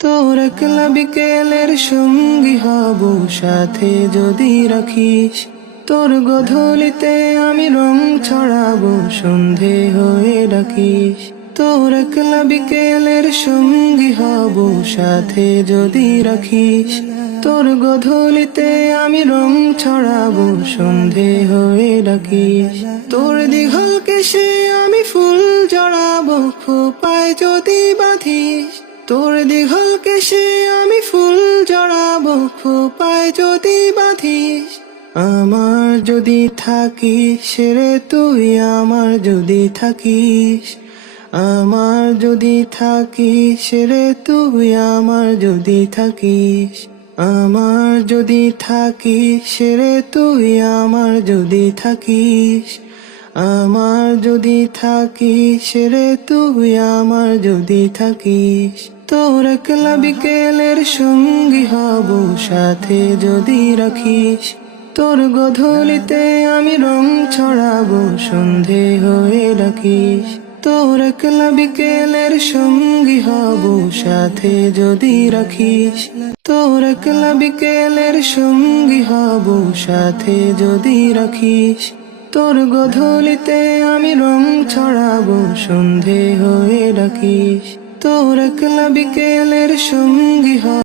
তোর একলা বিকেলের সঙ্গী হব সাথে যদি রাখিস। তোর গধূলিতে আমি রং ছড়াবো সন্ধে হয়ে ডাকিস। তোর একলা বিকেলের সঙ্গী হব সাথে যদি রাখিস। তোর গধূলিতে আমি রং ছড়াবো সন্ধে হয়ে ডাকিস। তোর দীঘল কেশে আমি ফুল জড়াবো খোপায় যদি বাঁধিস। তোর দীঘল কেশে আমি ফুল জড়াবো খোপায় যদি বাঁধিস। আমার যদি থাকিস রে তুই, আমার যদি থাকিস। আমার যদি থাকিস রে তুই, আমার যদি থাকিস। আমার যদি থাকিস রে তুই, আমার যদি থাকিস। আমার যদি থাকিস রে তুই, আমার যদি থাকিস। তোর একলা বিকেলের সঙ্গী হব সাথে যদি রাখিস। তোর গধূলিতে আমি রং ছড়াবো সন্ধে হয়ে ডাকিস। তোর একলা বিকেলের সঙ্গী হব সাথে যদি রাখিস। তোর একলা বিকেলের সঙ্গী হব সাথে যদি রাখিস। তোর গধূলিতে আমি রং ছড়াবো সন্ধে হয়ে ডাকিস। তোর একলা বিকেলের সঙ্গী